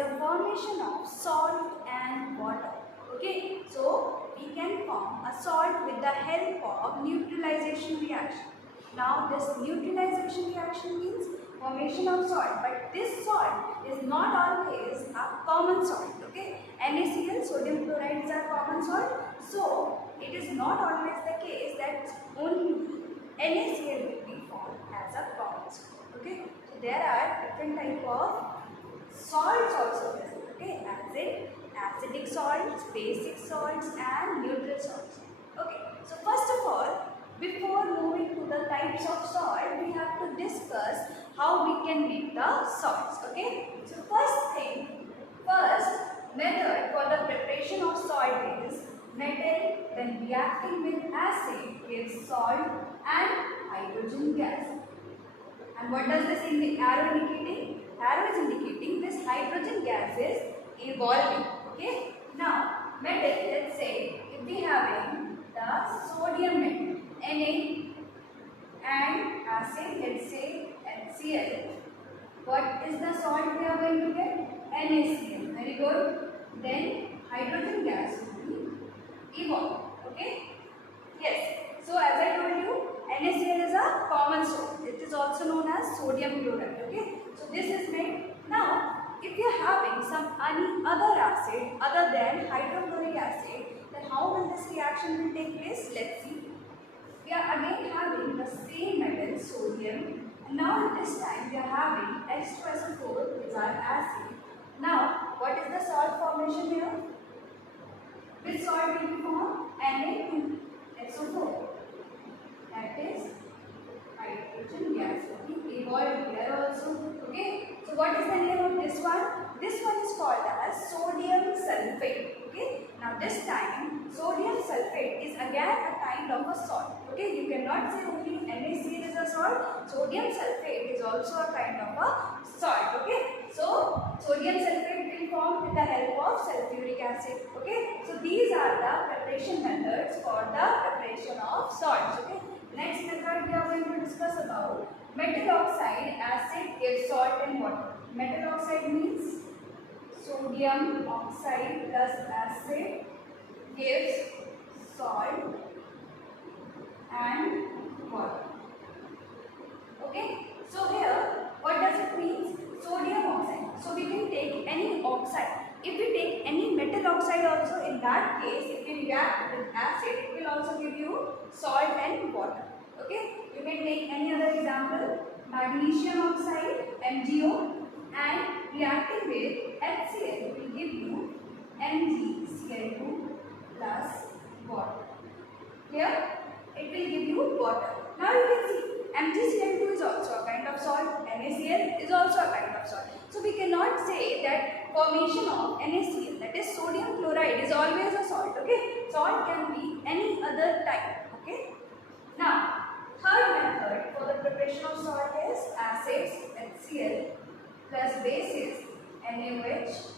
is a formation of salt and water. Okay, so we can form a salt with the help of neutralization reaction. Now this neutralization reaction means formation of salt, but this salt is not always a common salt. Okay, NaCl, sodium chloride, is a common salt, so it is not always the case that only NaCl will be formed as a common salt. Okay, so there are different type of salts also present. Okay, as in acidic salts, basic salts, and neutral salts. Okay, so first of all, before moving to the types of salt, we have to discuss how we can make the salts. Okay, so first method for the preparation of salt is metal when reacting with acid gives salt and hydrogen gas. And what does this arrow indicating? Arrow is indicating this hydrogen gas is evolving. Okay. Now, metal, let's say if we having the sodium metal Na and acid, let's say HCl. What is the salt we are going to get? NaCl. Very good. Then hydrogen gas will be evolved. Okay. Yes. So as I told you, NaCl is a common salt. It is also known as sodium chloride. Okay. So this is made. Now, if you are having some any other acid other than hydrochloric acid, then how will this reaction will take place? Let's see. We are again having the same metal, sodium, and now this time we are having H2SO4, which is our acid. Now, what is the salt formation here? Which salt will be formed? Na2SO4. That is hydrogen gas. Evolved here also. Okay. So what is the name of this one? This one is called as sodium sulfate. Okay. Now this time sodium sulfate is again a kind of a salt. Okay. You cannot say only NaCl is a salt. Sodium sulfate is also a kind of a salt. Okay. So sodium sulfate will form with the help of sulfuric acid. Okay. So these are the preparation methods for the preparation of salts. Okay. Next method we are going to discuss about metal oxide acid gives salt and water. Metal oxide means sodium oxide plus acid gives salt and water. Okay, so here what does it mean? Sodium oxide. So we can take any oxide. If we take any metal oxide also, in that case, if we react with acid, it will also give you salt and water. Okay, you can take any other example, magnesium oxide, MgO, and reacting with HCl will give you MgCl2 plus water. Here, it will give you water. Now you can see MgCl2 is also a kind of salt, NaCl is also a kind of salt. So we cannot say that formation of NaCl, that is sodium chloride, is always a salt. Okay, salt can be any other type. Okay. Now, third method for the preparation of salt is acids, HCl, plus bases, NaOH.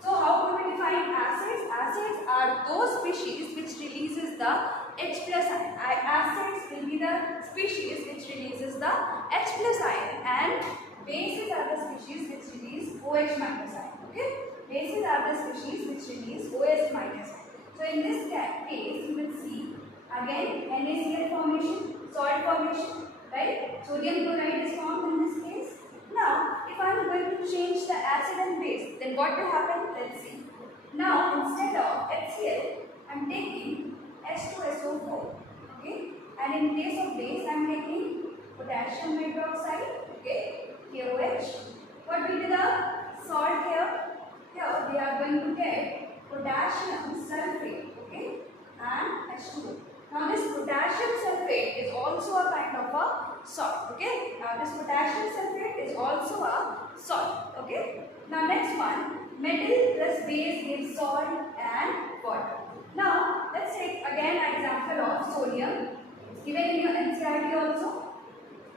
So how do we define acids? Acids are those species which releases the H plus ion. Acids will be the species which releases the H plus ion, and bases are the species which release OH minus ion. Okay? Bases are the species which release OH minus ion. So in this case, you will see again NaCl formation, salt formation, right? Sodium chloride is formed in this case. Now, if I am going to change the acid and base, then what will happen? Let's see. Now, instead of HCl, I am taking H2SO4. Okay? And in place of base, I am taking potassium hydroxide. Okay? KOH. What will be the salt here? Here we are going to get potassium sulfate. Okay? And H2O. Now this potassium sulfate is also a kind of a salt. Okay. Now this potassium sulfate is also a salt. Okay. Now next one, metal plus base gives salt and water. Now let's take again an example of sodium. It's given in your NCERT also.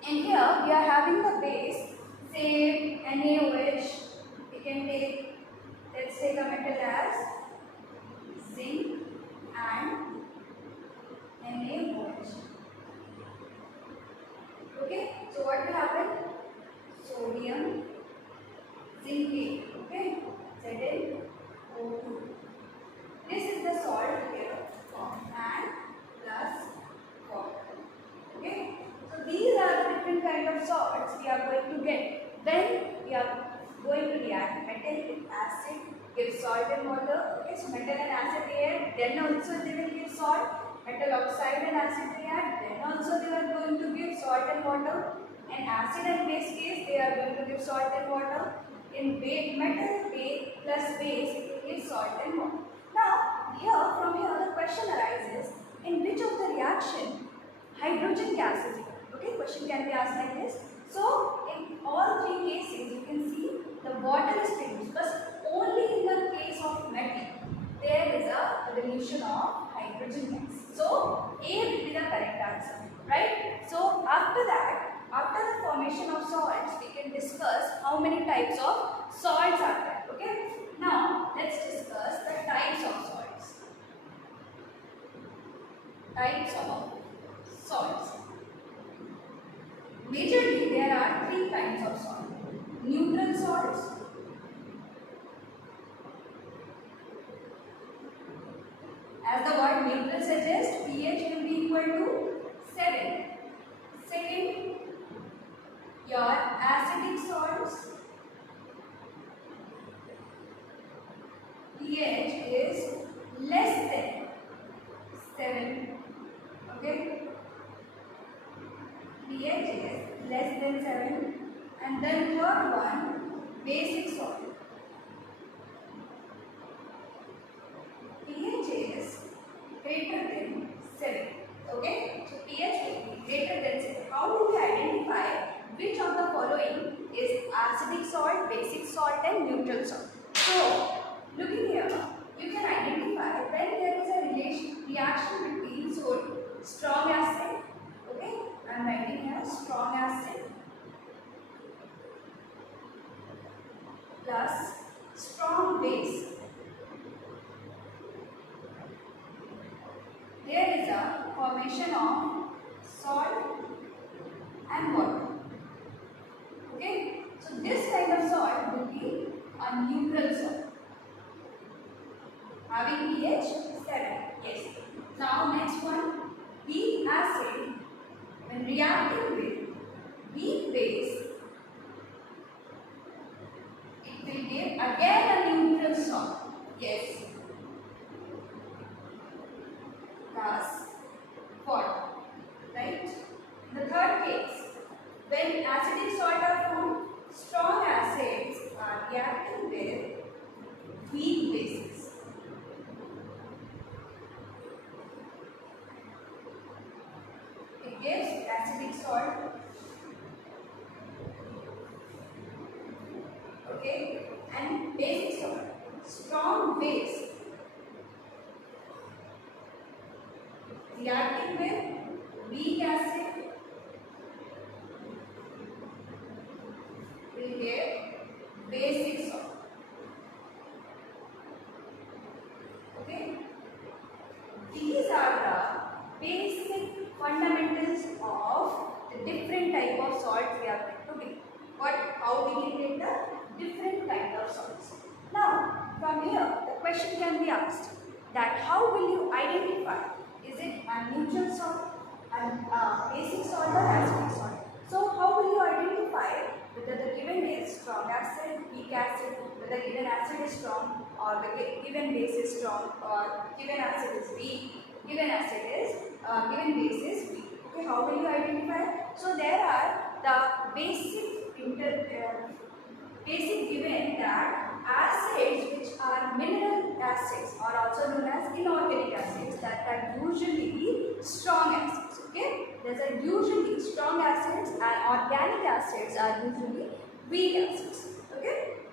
And here we are having the base, say NaOH. We can take, let's take a metal as zinc and NaOH. Okay, so what will happen? Sodium Zincate. Okay, ZnO2. This is the salt here formed and plus water. Okay, so these are the different kind of salts we are going to get when we are going to react metal with acid, give salt and water. Okay, so metal and acid react, then also they will give salt. Metal oxide and acid react, then also they are going to give salt and water. In acid and base case, they are going to give salt and water. In metal plus base, it will give salt and water. Now, from here the question arises, in which of the reaction hydrogen gas is equal? Okay, question can be asked like this. So, in all three cases, you can see the water is produced, but only in the case of metal, there is a evolution of hydrogen gas. So, A will be the correct answer, right? So, after that, after the formation of salts, we can discuss how many types of salts are there. Okay. Now, let's discuss the types of salts. Types of salts. Majorly, there are three kinds of salt. Neutral salts, as the word neutral suggests, pH will be equal to 7. Second, your acidic salts, pH is less than 7. Okay, pH is less than 7. And then third one, basic salt. pH is greater than 7. Okay, so pH will be greater than 7. How do we identify which of the following is acidic salt, basic salt and neutral salt? So, looking here, you can identify when there is a reaction between strong acid, okay, I am writing here strong acid plus strong base. There is a formation of salt and water. Okay, so this kind of salt will be a neutral salt, having pH 7. Yes. Now next one, weak acid when reacting with weak base, it will give again a neutral salt. Yes. Plus water. Right? The third case, when acidic salt are formed, strong acids are reacting with weak bases. It gives acidic salt. Okay, and basic salt. Strong base reacting with weak acid will give basic salt. Okay, these are the basic fundamentals of the different type of salts we are going to get. How we can get the different kind of salts. Now, from here, the question can be asked that how will you identify, is it a neutral salt, a basic salt or acidic salt? So, how will you identify whether the given is strong acid, weak acid, whether given acid is strong or the given base is strong or given acid is weak, given base is weak. Okay, how will you identify? So, there are the basic given that acids which are mineral acids are also known as inorganic acids, that are usually strong acids. Okay, there's a usually strong acids and organic acids are usually weak acids. Okay,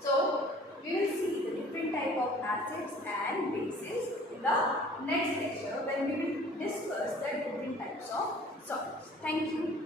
so we will see the different type of acids and bases in the next lecture when we will discuss the different types of salts. Thank you.